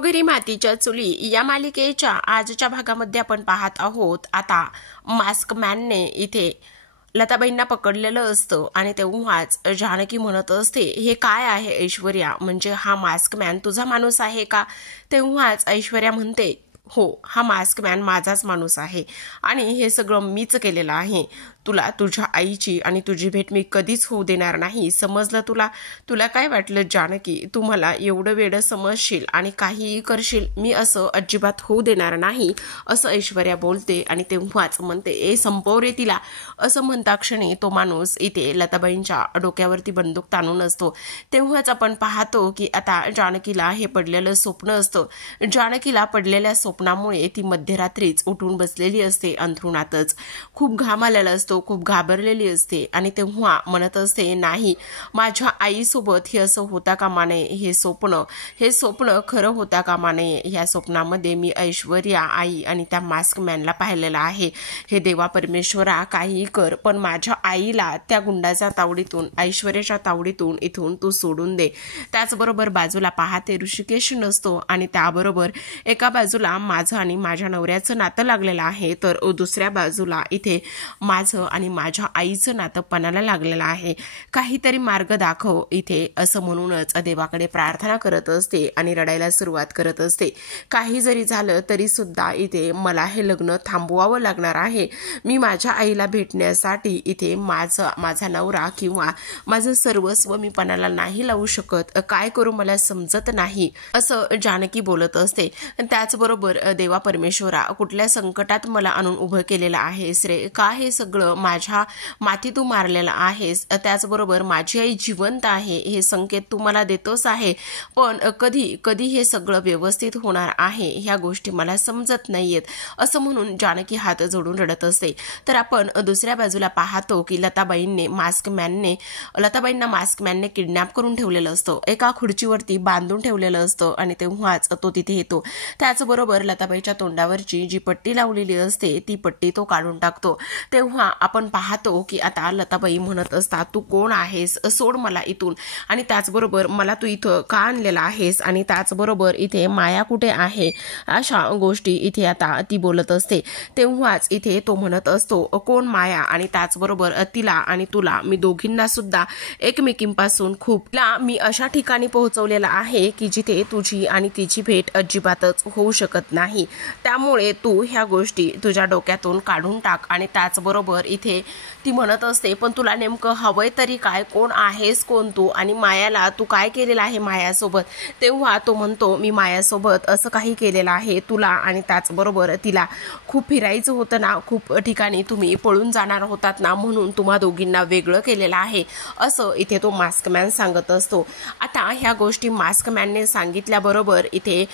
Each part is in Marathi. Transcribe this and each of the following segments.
घरोघरी मातीच्या चुली या मालिकेच्या आजच्या भागामध्ये आपण पाहत आहोत। आता मास्क मॅनने इथे लताबाईंना पकडलेलं असतं आणि तेव्हाच जानकी म्हणत असते, हे काय आहे ऐश्वर्या, म्हणजे हा मास्क मॅन तुझा माणूस आहे का? तेव्हाच ऐश्वर्या म्हणते, हो, हा मास्क मॅन माझाच माणूस आहे आणि हे सगळं मीच केलेलं आहे। तुला तुझ्या आईची आणि तुझी भेट मी कधीच होऊ देणार नाही, समजलं तुला? तुला काय वाटलं जानकी, तू मला एवढं वेडं समजशील आणि काहीही करशील? मी असं अजिबात होऊ देणार नाही, असं ऐश्वर्या बोलते आणि तेव्हाच म्हणते, ए संपव रे तिला, असं म्हणता क्षणी तो माणूस इथे लताबाईंच्या डोक्यावरती बंदूक ताणून असतो। तेव्हाच आपण पाहतो की आता जानकीला हे पडलेलं स्वप्न असतं। जानकीला पडलेल्या स्वप्नामुळे ती मध्यरात्रीच उठून बसलेली असते अंथरुणातच, खूप घाम आलेला असतो, खूप घाबरलेली असते आणि तेव्हा म्हणत असते, नाही, माझ्या आईसोबत हे असं होता कामा नये, हे स्वप्न खरं होता कामा नये। या स्वप्नामध्ये मी ऐश्वर्या, आई आणि त्या मास्क मॅनला पाहिलेलं आहे। हे देवा परमेश्वरा, काहीही कर, पण माझ्या आईला त्या गुंडाच्या तावडीतून, ऐश्वर्याच्या तावडीतून इथून तू सोडून दे। त्याचबरोबर बाजूला पाहते ऋषिकेश नसतो आणि त्याबरोबर एका बाजूला माझं आणि माझ्या नवऱ्याचं नातं लागलेलं आहे, तर दुसऱ्या बाजूला इथे माझं आणि माझ्या आईचं नातं पणाला लागलेलं आहे। काहीतरी मार्ग दाखव इथे, असं म्हणूनच देवाकडे प्रार्थना करत असते आणि रडायला सुरुवात करत असते। काही जरी झालं तरी सुद्धा इथे मला हे लग्न थांबवावं लागणार आहे। मी माझ्या आईला भेटण्यासाठी इथे माझा नवरा किंवा माझं सर्वस्व मी पणाला नाही लावू शकत, काय करू मला समजत नाही, असं जानकी बोलत असते। त्याचबरोबर देवा परमेश्वरा, कुठल्या संकटात मला आणून उभं केलेलं आहेस रे, का हे सगळं माझ्या माती तू मारलेला आहेस? त्याचबरोबर माझी आई जिवंत आहे हे संकेत तू मला देतोस आहे, पण कधी हे सगळं व्यवस्थित होणार आहे ह्या गोष्टी मला समजत नाहीयेत, असं म्हणून जानकी हात जोडून रडत असते। तर आपण दुसऱ्या बाजूला पाहतो की लताबाईंना मास्क मॅनने किडनॅप करून ठेवलेलं असतं, एका खुर्चीवरती बांधून ठेवलेलं असतं आणि तेव्हाच तो तिथे येतो। त्याचबरोबर लताबाईच्या तोंडावरची जी पट्टी लावलेली असते ती पट्टी तो काढून टाकतो। तेव्हा आपण पाहतो की आता लताबाई म्हणत असतात, तू कोण आहेस, सोड मला इथून, आणि त्याचबरोबर मला तू इथं का आणलेला आहेस, आणि त्याचबरोबर इथे माया कुठे आहे, अशा गोष्टी इथे आता ती बोलत असते। तेव्हाच इथे तो म्हणत असतो, कोण माया, आणि त्याचबरोबर तिला आणि तुला मी दोघींना सुद्धा एकमेकींपासून मी अशा ठिकाणी पोहोचवलेला आहे की जिथे तुझी आणि तिची भेट अजिबातच होऊ शकत नाही, त्यामुळे तू ह्या गोष्टी तुझ्या डोक्यातून काढून टाक। आणि त्याचबरोबर इथे ती म्हणत असते, पण तुला नेमकं हवंय तरी काय, कोण आहेस, कोण तू, आणि मायाला तू काय केलेलं आहे मायासोबत? तेव्हा तो म्हणतो, मी मायासोबत असं काही केलेलं आहे, तुला आणि त्याचबरोबर तिला खूप फिरायचं होतं ना, खूप ठिकाणी तुम्ही पळून जाणार होतात ना, म्हणून तुम्हा दोघींना वेगळं केलेलं आहे, असं इथे तो मास्क मॅन सांगत असतो। आता ह्या गोष्टी मास्क मॅनने सांगितल्याबरोबर इथे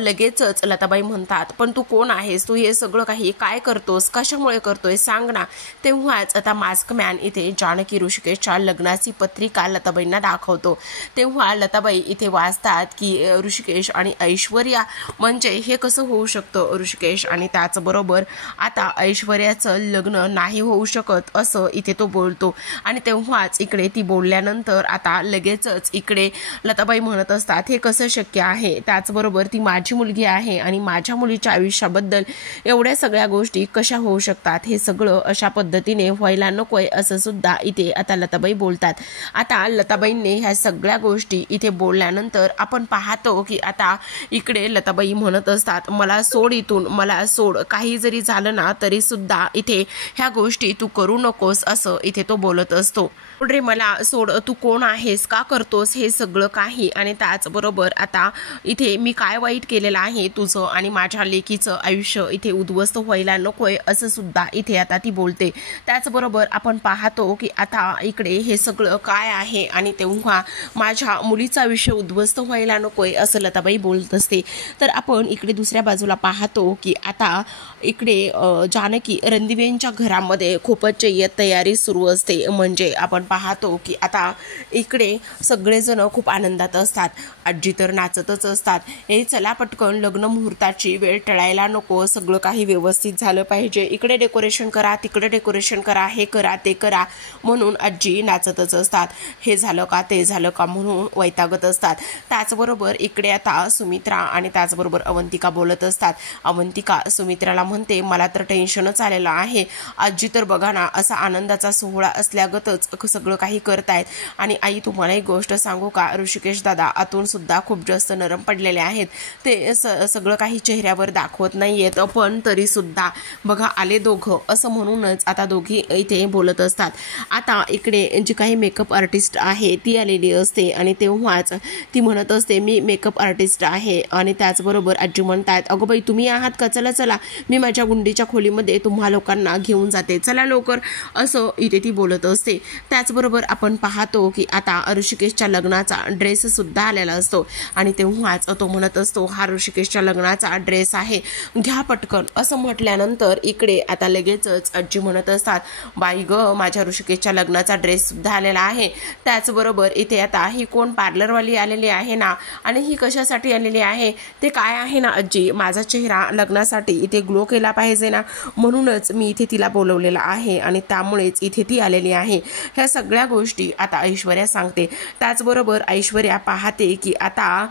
लगेचच लताबाई म्हणतात, पण तू कोण आहेस, तू हे सगळं काही काय करतोस, कशामुळे करतोय, सांग ना। तेव्हाच आता मास्क मॅन इथे जानकी ऋषिकेशच्या लग्नाची पत्रिका लताबाईंना दाखवतो। तेव्हा लताबाई इथे वाचतात की ऋषिकेश आणि ऐश्वर्या, म्हणजे हे कसं होऊ शकतं ऋषिकेश, आणि त्याचबरोबर आता ऐश्वर्याचं लग्न नाही होऊ शकत, असं इथे तो बोलतो। आणि तेव्हाच इकडे ती बोलल्यानंतर आता लगेचच इकडे लताबाई म्हणत असतात, हे कसं शक्य आहे, त्याचबरोबर ती माझी मुलगी आहे आणि माझ्या मुलीच्या आयुष्याबद्दल एवढ्या सगळ्या गोष्टी कशा होऊ शकतात, हे सगळं अशा पद्धतीने व्हायला नकोय, असं सुद्धा इथे आता लताबाई बोलतात। आता लताबाईंनी ह्या सगळ्या गोष्टी इथे बोलल्यानंतर आपण पाहतो की आता इकडे लताबाई म्हणत असतात, मला सोड इथून, मला सोड, काही जरी झालं ना तरी सुद्धा इथे ह्या गोष्टी तू करू नकोस, असं इथे तो बोलत असतो। रे मला सोड, तू कोण आहेस, का करतोस हे सगळं काही, आणि त्याचबरोबर आता इथे मी काय वाईट केलेलं आहे, तुझं आणि माझ्या लेकीचं आयुष्य इथे उद्ध्वस्त व्हायला नकोय, असं सुद्धा इथे आता ती बोलते। त्याचबरोबर आपण पाहतो की आता इकडे हे सगळं काय आहे, आणि तेव्हा माझ्या मुलीचा आयुष्य उद्ध्वस्त व्हायला नकोय, असं लताबाई बोलत असते। तर आपण इकडे दुसऱ्या बाजूला पाहतो की आता इकडे जानकी रणदिवेंच्या घरामध्ये खूपच तयारी सुरू असते। म्हणजे आपण पाहतो की आता इकडे सगळेजण खूप आनंदात असतात, आजी तर नाचतच असतात, हे चला पटकन लग्न मुहूर्ताची वेळ टळायला नको, सगळं काही व्यवस्थित झालं पाहिजे, इकडे डेकोरेशन करा, तिकडे डेकोरेशन करा, हे करा ते करा म्हणून आजी नाचतच असतात. हे झालं का ते झालं का म्हणून वैतागत असतात. त्याचबरोबर इकडे आता सुमित्रा आणि त्याचबरोबर अवंतिका बोलत असतात. अवंतिका सुमित्राला म्हणते, मला तर टेन्शनच आलेलं आहे. आजी तर बघा ना, असा आनंदाचा सोहळा असल्यागतच सगळं काही करतायत. आणि आई तुम्हाला एक गोष्ट सांगू का, ऋषिकेश दादा आतून सुद्धा खूप जास्त नरम पडलेले आहेत. ते सगळं काही चेहऱ्यावर दाखवत नाहीयेत, पण तरी सुद्धा बघा आले दोघं असं म्हणूनच आता दोघी इथे बोलत असतात. आता इकडे जी काही मेकअप आर्टिस्ट आहे ती आलेली असते आणि तेव्हाच ती म्हणत असते, मी मेकअप आर्टिस्ट आहे. आणि त्याचबरोबर आजी म्हणतात, अगं बाई तुम्ही आहात का, चला चला मी माझ्या गुंडीच्या खोलीमध्ये तुम्हा लोकांना घेऊन जाते, चला लवकर, असं इथे ती बोलत असते. त्याचबरोबर आपण पाहतो की आता ऋषिकेशच्या लग्नाचा ड्रेस सुद्धा आलेला असतो आणि तेव्हाच तो म्हणत असतो, हा ऋषिकेशच्या लग्नाचा ड्रेस आहे, घ्या पटकन, असं म्हटल्यानंतर इकडे आता लगेचच आजी म्हणत असतात, बाई ग माझ्या ऋषिकेशच्या लग्नाचा ड्रेस सुद्धा आलेला आहे. त्याचबरोबर इथे आता ही कोण पार्लरवाली आलेली आहे ना, आणि ही कशासाठी आलेली आहे ते काय आहे ना आजी, माझा चेहरा लग्नासाठी इथे ग्लो केला पाहिजे ना, म्हणूनच मी इथे तिला बोलवलेलं आहे आणि त्यामुळेच इथे ती आलेली आहे. ह्या सगळ्या गोष्टी आता ऐश्वर्या सांगते. त्याचबरोबर ऐश्वर्या पाहते की आता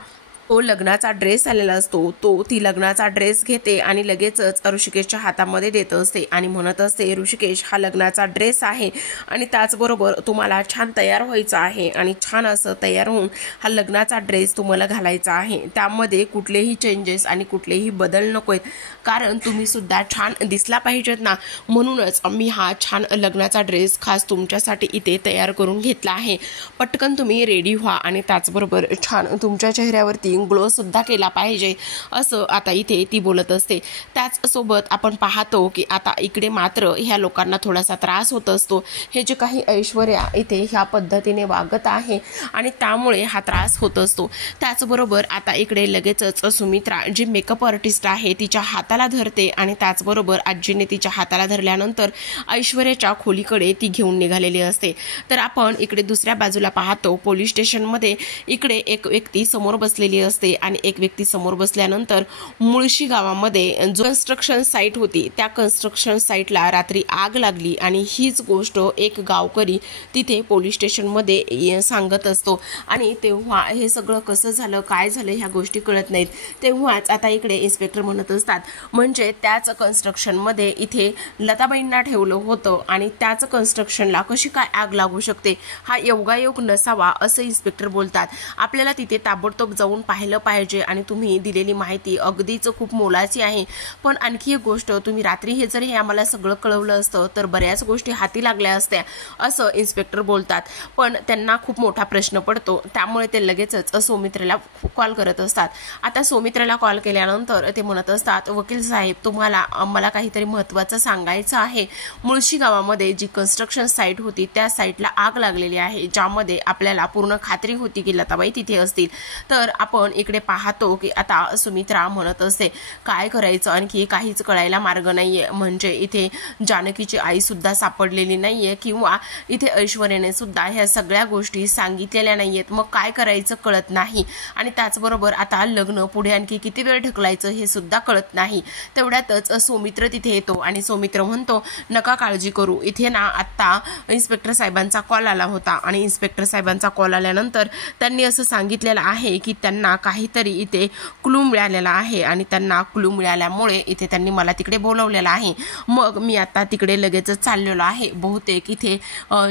तो लग्नाचा ड्रेस आलेला असतो, तो ती लग्नाचा ड्रेस घेते आणि लगेचच ऋषिकेशच्या हातामध्ये देत असते आणि म्हणत असते, ऋषिकेश हा लग्नाचा ड्रेस आहे आणि त्याचबरोबर तुम्हाला छान तयार व्हायचं आहे आणि छान असं तयार होऊन हा लग्नाचा ड्रेस तुम्हाला घालायचा आहे. त्यामध्ये कुठलेही चेंजेस आणि कुठलेही बदल नको आहेत, कारण तुम्ही सुद्धा छान दिसला पाहिजेत ना, म्हणूनच मी हा छान लग्नाचा ड्रेस खास तुमच्यासाठी इथे तयार करून घेतला आहे. पटकन तुम्ही रेडी व्हा आणि त्याचबरोबर छान तुमच्या चेहऱ्यावरती ग्लो सुद्धा केला पाहिजे, असं आता इथे ती बोलत असते. त्याचसोबत आपण पाहतो की आता इकडे मात्र ह्या लोकांना थोडासा त्रास होत असतो. हे जे काही ऐश्वर्या इथे ह्या पद्धतीने वागत आहे आणि त्यामुळे हा त्रास होत असतो. त्याचबरोबर आता इकडे लगेचच सुमित्रा जी मेकअप आर्टिस्ट आहे तिच्या हाताला धरते आणि त्याचबरोबर आजीने तिच्या हाताला धरल्यानंतर ऐश्वर्याच्या खोलीकडे ती घेऊन निघालेली असते. तर आपण इकडे दुसऱ्या बाजूला पाहतो पोलीस स्टेशनमध्ये इकडे एक व्यक्ती समोर बसलेली असते आणि एक व्यक्ती समोर बसल्यानंतर मुळशी गावामध्ये जो कन्स्ट्रक्शन साईट होती त्या कन्स्ट्रक्शन साईटला रात्री आग लागली आणि हीच गोष्ट एक गावकरी तिथे पोलीस स्टेशनमध्ये सांगत असतो. आणि तेव्हा हे सगळं कसं झालं काय झालं ह्या गोष्टी कळत नाहीत. तेव्हाच आता इकडे इन्स्पेक्टर म्हणत असतात, म्हणजे त्याच कन्स्ट्रक्शनमध्ये इथे लताबाईंना ठेवलं होतं आणि त्याच कन्स्ट्रक्शनला कशी काय आग लागू शकते, हा योगायोग नसावा असं इन्स्पेक्टर बोलतात. आपल्याला तिथे ताबडतोब जाऊन पाहिलं पाहिजे आणि तुम्ही दिलेली माहिती अगदीच खूप मोलाची आहे. पण आणखी एक गोष्ट, तुम्ही रात्री हे जर हे आम्हाला सगळं कळवलं असतं तर बऱ्याच गोष्टी हाती लागल्या असत्या असं इन्स्पेक्टर बोलतात. पण त्यांना खूप मोठा प्रश्न पडतो, त्यामुळे ते लगेचच सौमित्रेला कॉल करत असतात. आता सौमित्रेला कॉल केल्यानंतर ते म्हणत असतात, वकील साहेब तुम्हाला मला काहीतरी महत्त्वाचं सांगायचं आहे. मुळशी गावामध्ये जी कन्स्ट्रक्शन साईट होती त्या साईटला आग लागलेली आहे, ज्यामध्ये आपल्याला पूर्ण खात्री होती की लताबाई तिथे असतील. तर आपण इकडे पाहतो की आता सुमित्रा म्हणत असते, काय करायचं आणखी काहीच कळायला मार्ग नाहीये. म्हणजे इथे जानकीची आई सुद्धा सापडलेली नाहीये किंवा इथे ऐश्वर्याने सुद्धा ह्या सगळ्या गोष्टी सांगितलेल्या नाहीयेत. मग काय करायचं कळत नाही आणि त्याचबरोबर आता लग्न पुढे आणखी किती वेळ ढकलायचं हे सुद्धा कळत नाही. तेवढ्यातच सौमित्र तिथे येतो आणि सौमित्र म्हणतो, नका काळजी करू, इथे ना आत्ता इन्स्पेक्टर साहेबांचा कॉल आला होता आणि इन्स्पेक्टर साहेबांचा कॉल आल्यानंतर त्यांनी असं सांगितलेलं आहे की त्यांना काहीतरी इथे क्लू मिळालेला आहे आणि त्यांना क्लू मिळाल्यामुळे इथे त्यांनी मला तिकडे बोलवलेलं आहे. मग मी आता तिकडे लगेचच चाललेलो आहे. बहुतेक इथे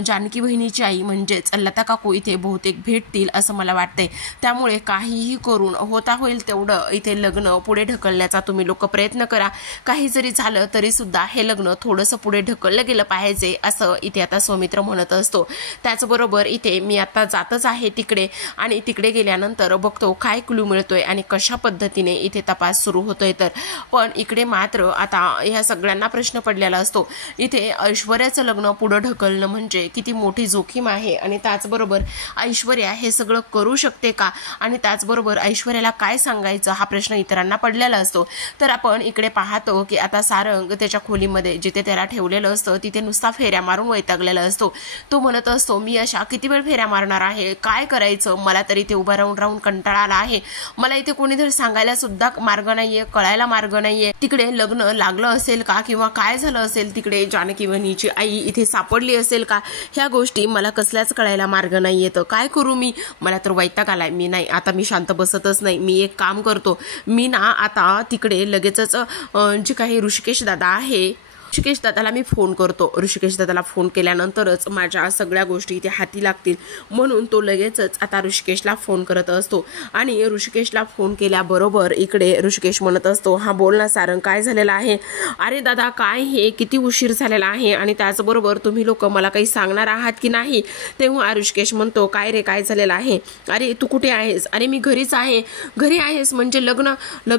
जानकी बहिणीची आई म्हणजेच लता काकू इथे बहुतेक भेटतील असं मला वाटतंय. त्यामुळे काहीही करून होता होईल तेवढं इथे लग्न पुढे ढकलण्याचा तुम्ही लोक प्रयत्न करा. काही जरी झालं तरी सुद्धा हे लग्न थोडंसं पुढे ढकललं गेलं पाहिजे असं इथे आता सौमित्र म्हणत असतो. त्याचबरोबर इथे मी आता जातच आहे तिकडे आणि तिकडे गेल्यानंतर बघतो काय क्लू मिळतोय आणि कशा पद्धतीने इथे तपास सुरू होतोय. तर पण इकडे मात्र आता ह्या सगळ्यांना प्रश्न पडलेला असतो, इथे ऐश्वर्याचं लग्न पुढे ढकलणं म्हणजे किती मोठी जोखीम आहे आणि त्याचबरोबर ऐश्वर्या हे सगळं करू शकते का आणि त्याचबरोबर ऐश्वर्याला काय सांगायचं हा प्रश्न इतरांना पडलेला असतो. तर आपण इकडे पाहतो की आता सारंग त्याच्या खोलीमध्ये जिथे त्याला ठेवलेलं असतं तिथे नुसता फेऱ्या मारून वैतागलेला असतो. तो म्हणत असतो, मी अशा किती वेळ फेऱ्या मारणार आहे, काय करायचं, मला तरी ते उभा राहून कंटाळा आला आहे, मला इथे कोणीतरी सांगायला सुद्धा मार्ग नाहीये, कळायला मार्ग नाहीये, तिकडे लग्न लागलं असेल का किंवा काय झालं असेल, तिकडे जानकी वहिनीची आई इथे सापडली असेल का, ह्या गोष्टी मला कसल्याच कळायला मार्ग नाहीये. तर काय करू मी, मला तर वैताग आलाय. मी नाही, आता मी शांत बसतच नाही. मी एक काम करतो, मी ना आता तिकडे लगेचच जे काही ऋषिकेश दादा आहे, ऋषिकेश दादाला मी फोन करतो. ऋषिकेश दादाला फोन केल्यानंतरच माझ्या सगळ्या गोष्टी इथे हाती लागतील, म्हणून तो लगेचच आता ऋषिकेशला फोन करत असतो. आणि ऋषिकेशला फोन केल्याबरोबर इकडे ऋषिकेश म्हणत असतो, हा बोल ना सारंग, काय झालेलं आहे? अरे दादा काय हे, किती उशीर झालेला आहे आणि त्याचबरोबर तुम्ही लोक मला काही सांगणार आहात की नाही? तेव्हा ऋषिकेश म्हणतो, काय रे काय झालेलं आहे? अरे तू कुठे आहेस? अरे मी घरीच आहे. घरी आहेस म्हणजे लग्न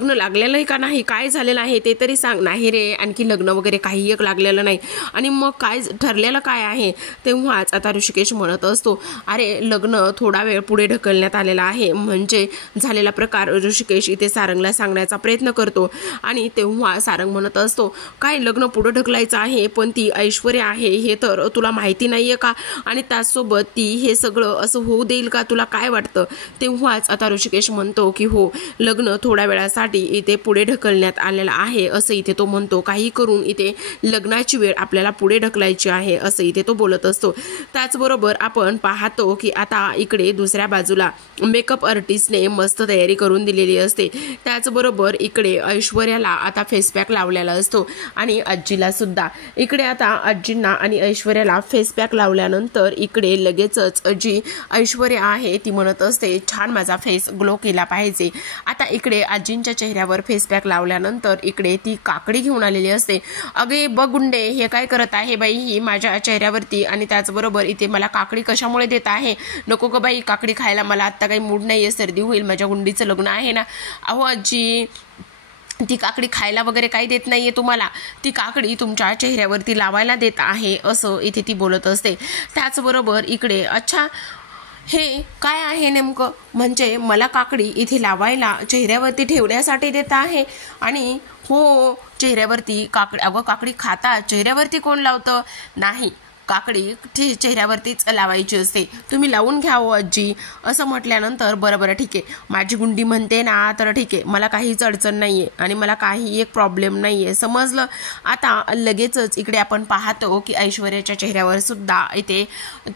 लागलेलं आहे का नाही? काय झालेलं आहे ते तरी सांग. नाही रे, आणखी लग्न वगैरे काही एक लागलेलं नाही. आणि मग काय ठरलेलं काय आहे? तेव्हाच आता ऋषिकेश म्हणत असतो, अरे लग्न थोडा वेळ पुढे ढकलण्यात आलेला आहे. म्हणजे झालेला प्रकार ऋषिकेश इथे सारंगला सांगण्याचा प्रयत्न करतो. आणि तेव्हा सारंग म्हणत असतो, काय लग्न पुढे ढकलायचं आहे? पण ती ऐश्वर्या आहे हे तर तुला माहिती नाहीये का? आणि त्याचसोबत ती हे सगळं असं होऊ देईल का? तुला काय वाटतं? तेव्हाच आता ऋषिकेश म्हणतो की हो, लग्न थोड्या वेळासाठी इथे पुढे ढकलण्यात आलेलं आहे असं इथे तो म्हणतो. काही करून इथे लग्नाची वेळ आपल्याला पुढे ढकलायची आहे असं इथे तो बोलत असतो. त्याचबरोबर आपण पाहतो की आता इकडे दुसऱ्या बाजूला मेकअप आर्टिस्टने मस्त तयारी करून दिलेली असते. त्याचबरोबर इकडे ऐश्वर्याला आता फेस पॅक लावलेला असतो आणि आजीला सुद्धा. इकडे आता आजींना आणि ऐश्वर्याला फेस पॅक लावल्यानंतर इकडे लगेचच जी ऐश्वर्या आहे ती म्हणत असते, छान माझा फेस ग्लो केला पाहिजे. आता इकडे आजींच्या चेहऱ्यावर फेस पॅक लावल्यानंतर इकडे ती काकडी घेऊन आलेली असते. अगे बघ गुंडे, हे काय करत आहे बाई ही माझ्या चेहऱ्यावरती, आणि त्याचबरोबर इथे मला काकडी कशामुळे देत आहे? नको ग बाई, काकडी खायला मला आत्ता काही मूड नाहीये, सर्दी होईल, माझ्या गुंडीचं लग्न आहे ना. अहो आजी, ती काकडी खायला वगैरे काही देत नाहीये तुम्हाला, ती काकडी तुमच्या चेहऱ्यावरती लावायला देत आहे असं इथे ती बोलत असते. त्याचबरोबर इकडे अच्छा हे काय आहे नेमकं, म्हणजे मला काकडी इथे लावायला चेहऱ्यावरती ठेवण्यासाठी देत आहे? आणि हो, चेहऱ्यावरती काकडी, अगं काकडी खाता चेहऱ्यावरती कोण लावतं? नाही, काकडी चेहऱ्यावरतीच लावायची असते, तुम्ही लावून घ्या हो आजी असं म्हटल्यानंतर बरं ठीक आहे, माझी गुंडी म्हणते ना तर ठीक आहे, मला काहीच अडचण नाही आहे आणि मला काही एक प्रॉब्लेम नाही आहे, समजलं. आता लगेचच इकडे आपण पाहतो की ऐश्वर्याच्या चेहऱ्यावर सुद्धा इथे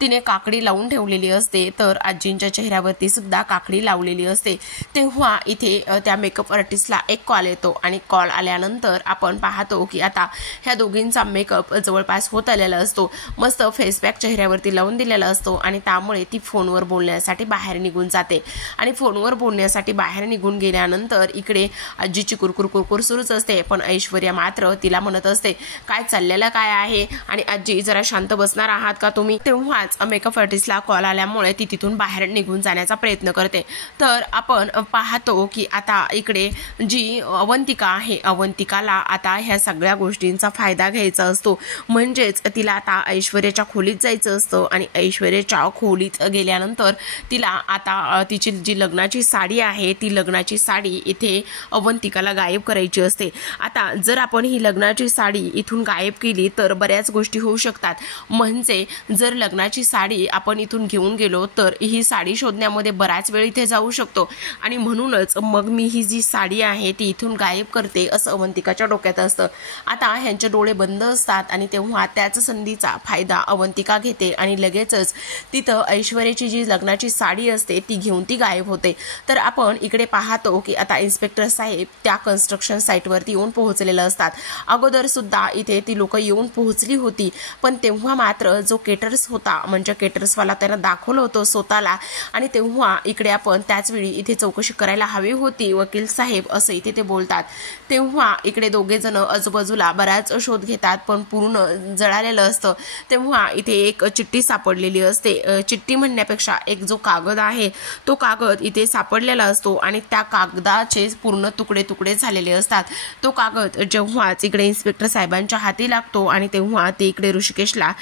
तिने काकडी लावून ठेवलेली असते, तर आजींच्या चेहऱ्यावरती सुद्धा काकडी लावलेली असते. तेव्हा इथे त्या मेकअप आर्टिस्टला एक कॉल येतो आणि कॉल आल्यानंतर आपण पाहतो की आता ह्या दोघींचा मेकअप जवळपास होत आलेला असतो. मस्त फेस पॅक चेहऱ्यावरती लावून दिलेला असतो आणि त्यामुळे ती फोनवर बोलण्यासाठी बाहेर निघून जाते. आणि फोनवर बोलण्यासाठी बाहेर निघून गेल्यानंतर इकडे आजीची कुरकुर सुरूच असते, पण ऐश्वर्या मात्र तिला म्हणत असते, काय चाललेलं काय आहे आणि आजी जरा शांत बसणार आहात का तुम्ही? तेव्हाच मेकअप आर्टिस्टला कॉल आल्यामुळे ती तिथून बाहेर निघून जाण्याचा प्रयत्न करते. तर आपण पाहतो की आता इकडे जी अवंतिका आहे, अवंतिकाला आता ह्या सगळ्या गोष्टींचा फायदा घ्यायचा असतो. म्हणजेच तिला आता ऐश्वर्याच्या खोलीत जायचं असतं आणि ऐश्वर्याच्या खोलीत गेल्यानंतर तिला आता तिची जी लग्नाची साडी आहे ती लग्नाची साडी इथे अवंतिकाला गायब करायची असते. आता जर आपण ही लग्नाची साडी इथून गायब केली तर बऱ्याच गोष्टी होऊ शकतात. म्हणजे जर लग्नाची साडी आपण इथून घेऊन गेलो तर ही साडी शोधण्यामध्ये बराच वेळ इथे जाऊ शकतो आणि म्हणूनच मग मी ही जी साडी आहे ती इथून गायब करते असं अवंतिकाच्या डोक्यात असतं. आता ह्यांचे डोळे बंद असतात आणि तेव्हा त्याच संधीचा फायदा अवंतिका घेते आणि लगेचच तिथं ऐश्वर्याची जी लग्नाची साडी असते ती घेऊन ती गायब होते. तर आपण इकडे पाहतो की आता इन्स्पेक्टर साहेब त्या कन्स्ट्रक्शन साईटवरती येऊन पोहोचलेलं असतात. अगोदर सुद्धा इथे ती लोक येऊन पोहोचली होती, पण तेव्हा मात्र जो केटर्स होता म्हणजे केटर्सवाला त्यांना दाखवलं होतं स्वतःला आणि तेव्हा इकडे आपण त्याचवेळी इथे चौकशी करायला हवी होती वकील साहेब असं इथे ते बोलतात. तेव्हा इकडे दोघे जण आजूबाजूला बराच शोध घेतात पण पूर्ण जळालेलं असतं. तेव्हा इथे एक चिठ्ठी सापडलेली असते. चिठ्ठी म्हणण्यापेक्षा एक जो कागद आहे तो कागद इथे सापडलेला असतो आणि त्या कागदाचे पूर्ण तुकडे तुकडे झालेले असतात. तो कागद जेव्हाच इकडे इन्स्पेक्टर साहेबांच्या हाती लागतो आणि तेव्हा ते इकडे ऋषिकेशला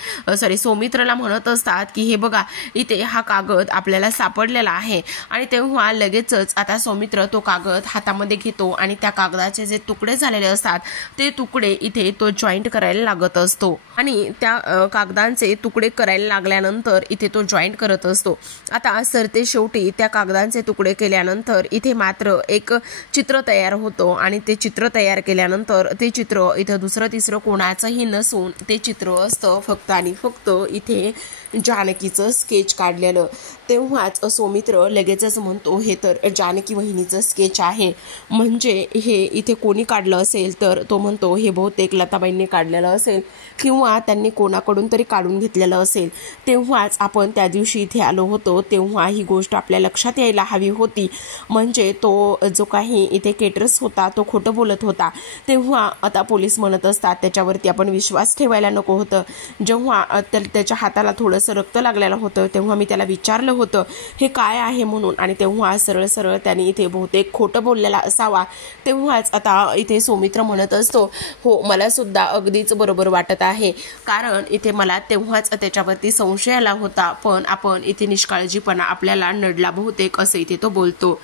सौमित्रला म्हणत असतात की हे बघा इथे हा कागद आपल्याला सापडलेला आहे. आणि तेव्हा लगेचच आता सौमित्र तो कागद हातामध्ये घेतो आणि त्या कागदाचे जे तुकडे झालेले असतात ते तुकडे इथे तो जॉईंट करायला लागत असतो आणि त्या कागदांचे तुकडे करायला लागल्यानंतर इथे तो जॉईंट करत असतो. आता सरते शेवटी त्या कागदांचे तुकडे केल्यानंतर इथे मात्र एक चित्र तयार होतं आणि ते चित्र तयार केल्यानंतर ते चित्र इथं दुसरं तिसरं कोणाचंही नसून ते चित्र असतं फक्त आणि फक्त इथे जानकीचं स्केच काढलेलं. तेव्हाच सौमित्र लगेचच म्हणतो, हे तर जानकी वहिनीचं स्केच आहे, म्हणजे हे इथे कोणी काढलं असेल तर तो म्हणतो हे बहुतेक लताबाईंनी काढलेलं असेल किंवा त्यांनी कोणाकडून तरी काढून घेतलेलं असेल. तेव्हाच आपण त्या दिवशी इथे आलो होतो तेव्हा ही गोष्ट आपल्या लक्षात यायला हवी होती. म्हणजे तो जो काही इथे केटरस होता तो खोटं बोलत होता. तेव्हा आता पोलीस म्हणत असतात त्याच्यावरती आपण विश्वास ठेवायला नको होतं. जेव्हा त्याच्या हाताला थोडंसं रक्त लागलेलं होतं तेव्हा मी त्याला विचारलं होतं हे काय आहे म्हणून, आणि तेव्हा सरळ सरळ त्याने इथे बहुतेक खोटं बोललेला असावा. तेव्हाच आता इथे सौमित्र म्हणत असतो, हो मला सुद्धा अगदीच बरोबर वाटत आहे, कारण इथे मला तेव्हाच त्याच्यावरती संशय आला होता, पण आपण इथे निष्काळजीपणा आपल्याला नडला बहुतेक असं इथे तो बोलतो.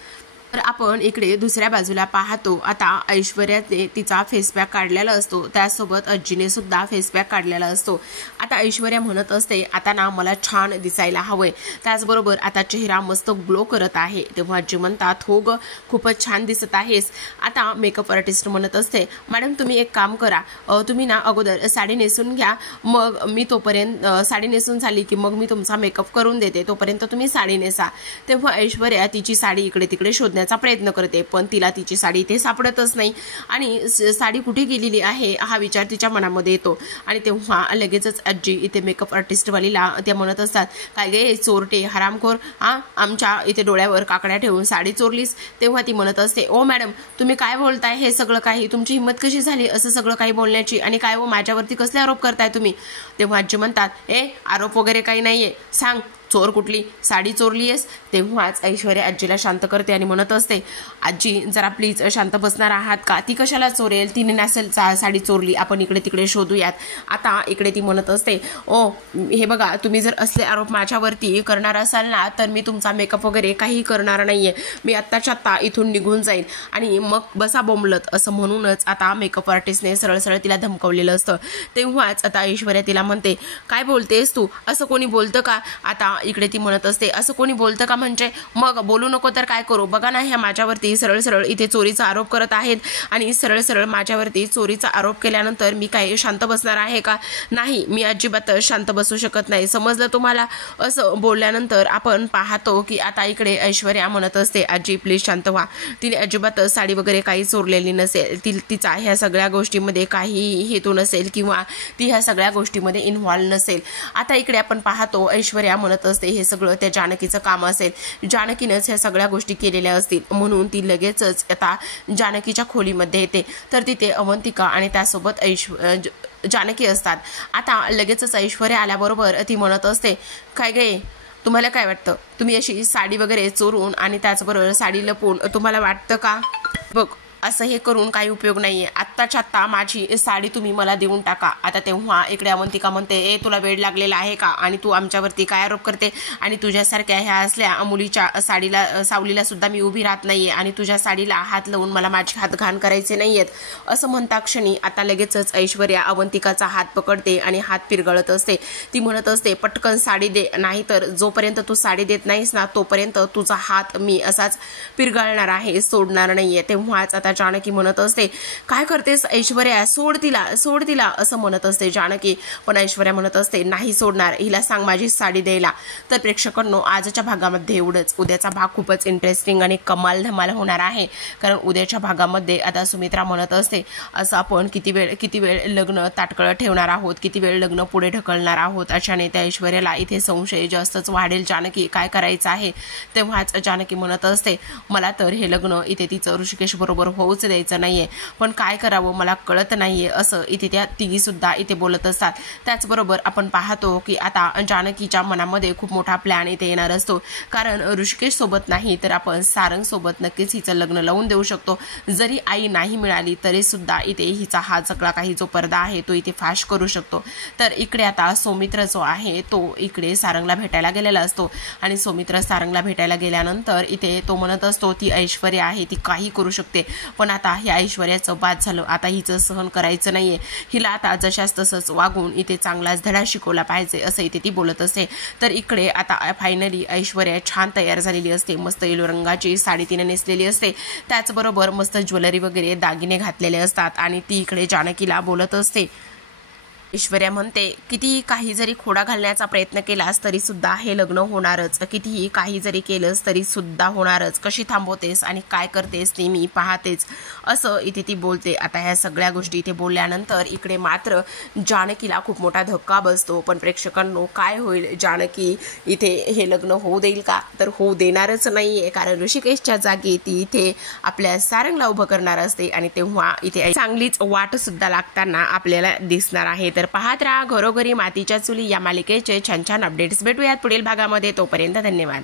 तर आपण इकडे दुसऱ्या बाजूला पाहतो. आता ऐश्वर्याने तिचा फेसपॅक काढलेला असतो, त्यासोबत आजीने सुद्धा फेसपॅक काढलेला असतो. आता ऐश्वर्या म्हणत असते आता ना मला छान दिसायला हवंय, त्याचबरोबर आता चेहरा मस्त ग्लो करत आहे. तेव्हा आजी म्हणतात हो ग खूपच छान दिसत आहेस. आता मेकअप आर्टिस्ट म्हणत असते मॅडम तुम्ही एक काम करा, तुम्ही ना अगोदर साडी नेसून घ्या, मग मी तोपर्यंत साडी नेसून झाली की मग मी तुमचा मेकअप करून देते, तोपर्यंत तुम्ही साडी नेसा. तेव्हा ऐश्वर्या तिची साडी इकडे तिकडे शोधण्याचा प्रयत्न करते, पण तिला तिची साडी इथे सापडतच नाही आणि साडी कुठे गेलेली आहे हा विचार तिच्या मनामध्ये येतो. आणि तेव्हा लगेचच आजी इथे मेकअप आर्टिस्टवालीला त्या म्हणत असतात काय गे चोरटे हरामखोर, आमच्या इथे डोळ्यावर काकड्या ठेवून साडी चोरलीस. तेव्हा ती म्हणत असते ओ मॅडम तुम्ही काय बोलताय, हे सगळं काही तुमची हिंमत कशी झाली असं सगळं काही बोलण्याची, आणि काय हो माझ्यावरती कसले आरोप करताय तुम्ही. तेव्हा आजी म्हणतात आरोप वगैरे काही नाहीये, सांग चोर कुठली, साडी चोरली आहेस. तेव्हाच ऐश्वर्या आजीला शांत करते आणि म्हणत असते आजी जरा प्लीज शांत बसणार आहात का, ती कशाला चोरेल, तिने नसेल साडी चोरली, आपण इकडे तिकडे शोधूयात. आता इकडे ती म्हणत असते ओ हे बघा तुम्ही जर असले आरोप माझ्यावरती करणार असाल ना तर मी तुमचा मेकअप वगैरे काही करणार नाहीये, मी आत्ताच्या आत्ता इथून निघून जाईल आणि मग बसा बोंबलत. असं म्हणूनच आता मेकअप आर्टिस्टने सरळ सरळ तिला धमकवलेलं असतं. तेव्हाच आता ऐश्वर्या तिला म्हणते काय बोलतेस तू, असं कोणी बोलतं का. आता इकडे ती म्हणत असते असं कोणी बोलतं का म्हणजे, मग बोलू नको तर काय करू, बघा ना ह्या माझ्यावरती सरळ सरळ इथे चोरीचा आरोप करत आहेत आणि सरळ सरळ माझ्यावरती चोरीचा आरोप केल्यानंतर मी काय शांत बसणार आहे का, नाही मी अजिबात शांत बसू शकत नाही, समजलं तुम्हाला. असं बोलल्यानंतर आपण पाहतो की आता इकडे ऐश्वर्या म्हणत असते आजी प्लीज शांत व्हा, तिने अजिबात साडी वगैरे काही चोरलेली नसेल, तिचा ह्या सगळ्या गोष्टीमध्ये काही हेतू नसेल किंवा ती ह्या सगळ्या गोष्टीमध्ये इन्व्हॉल्व नसेल. आता इकडे आपण पाहतो ऐश्वर्या म्हणत असते हे सगळं त्या जानकीचं काम असेल, जानकीनंच ह्या सगळ्या गोष्टी केलेल्या असतील, म्हणून ती लगेचच आता जानकीच्या खोलीमध्ये येते. तर तिथे अवंतिका आणि त्यासोबत जानकी असतात. आता लगेचच ऐश्वर्या आल्याबरोबर ती म्हणत असते काय गे तुम्हाला काय वाटतं, तुम्ही अशी साडी वगैरे चोरून आणि त्याचबरोबर साडी लपवून तुम्हाला वाटतं का, बघ असं हे करून काही उपयोग नाहीये, आत्ताच्या आत्ता माझी साडी तुम्ही मला देऊन टाका. आता तेव्हा इकडे अवंतिका म्हणते तुला वेळ लागलेला आहे का, आणि तू आमच्यावरती काय आरोप करते, आणि तुझ्यासारख्या ह्या असल्या मुलीच्या साडीला सावलीला सुद्धा मी उभी राहत नाहीये, आणि तुझ्या साडीला हात लावून मला माझे हात घाण करायचे नाहीयेत. असं म्हणता क्षणी आता लगेचच ऐश्वर्या अवंतिकाचा हात पकडते आणि हात पिरगळत असते. ती म्हणत असते पटकन साडी दे, नाहीतर जोपर्यंत तू साडी देत नाहीस ना तोपर्यंत तुझा हात मी असाच पिरगळणार आहे, सोडणार नाहीये. तेव्हाच आता जानकी म्हणत असते काय करतेस ऐश्वर्या, सोड तिला असं म्हणत असते जानकी. पण ऐश्वर्या म्हणत असते नाही सोडणार, हिला सांग माझी साडी द्यायला. तर प्रेक्षकांनो आजच्या भागामध्ये एवढंच. उद्याचा भाग खूपच इंटरेस्टिंग आणि कमाल धमाल होणार आहे, कारण उद्याच्या भागामध्ये आता सुमित्रा म्हणत असते असं आपण किती वेळ लग्न ताटकळत ठेवणार आहोत, किती वेळ लग्न पुढे ढकलणार आहोत. अशाने त्या ऐश्वर्याला इथे संशय जास्तच वाढेल, जानकी काय करायचं आहे. तेव्हाच जानकी म्हणत असते मला तर हे लग्न इथे तिचं ऋषिकेश बरोबर होऊच द्यायचं नाहीये, पण काय करावं मला कळत नाहीये, असं इथे त्या तिघी सुद्धा इथे बोलत असतात. त्याचबरोबर आपण पाहतो की आता जानकीच्या मनामध्ये खूप मोठा प्लॅन इथे येणार असतो, कारण ऋषिकेश सोबत नाही तर आपण सारंग सोबत नक्कीच हिचं लग्न लावून देऊ शकतो. जरी आई नाही मिळाली तरी सुद्धा इथे हिचा हा सगळा काही जो पडदा आहे तो इथे फाश करू शकतो. तर इकडे आता सौमित्र जो आहे तो इकडे सारंगला भेटायला गेलेला असतो, आणि सौमित्र सारंगला भेटायला गेल्यानंतर इथे तो म्हणत असतो ती ऐश्वर्या आहे ती काही करू शकते, पण आता हे ऐश्वर्याचं बाद झालं, आता हिचं सहन करायचं नाहीये, हिला आता जशाच तसंच वागून इथे चांगलाच धडा शिकवला पाहिजे असं इथे ती बोलत असते. तर इकडे आता फायनली ऐश्वर्या छान तयार झालेली असते, मस्त येलो रंगाची साडी तिने नेसलेली असते, त्याचबरोबर मस्त ज्वेलरी वगैरे दागिने घातलेले असतात आणि ती इकडे जानकीला बोलत असते. ऐश्वर्या म्हणते, कितीही काही जरी खोडा घालण्याचा प्रयत्न केलास तरी सुद्धा हे लग्न होणारच, कितीही काही जरी केलंस तरी सुद्धा होणारच, कशी थांबवतेस आणि काय करतेस ते मी पाहतेच असं इथे ती बोलते. आता ह्या सगळ्या गोष्टी इथे बोलल्यानंतर इकडे मात्र जानकीला खूप मोठा धक्का बसतो. पण प्रेक्षकांनो, काय होईल, जानकी इथे हे लग्न होऊ देईल का? तर होऊ देणारच नाहीये, कारण ऋषिकेशच्या जागी ती इथे आपल्या सारंगला उभं करणार असते आणि तेव्हा इथे चांगलीच वाट सुद्धा लागताना आपल्याला दिसणार आहे. तर पाहत राहा घरोघरी मातीच्या चुली या मालिकेचे छान छान अपडेट्स. भेटूयात पुढील भागामध्ये, तोपर्यंत धन्यवाद.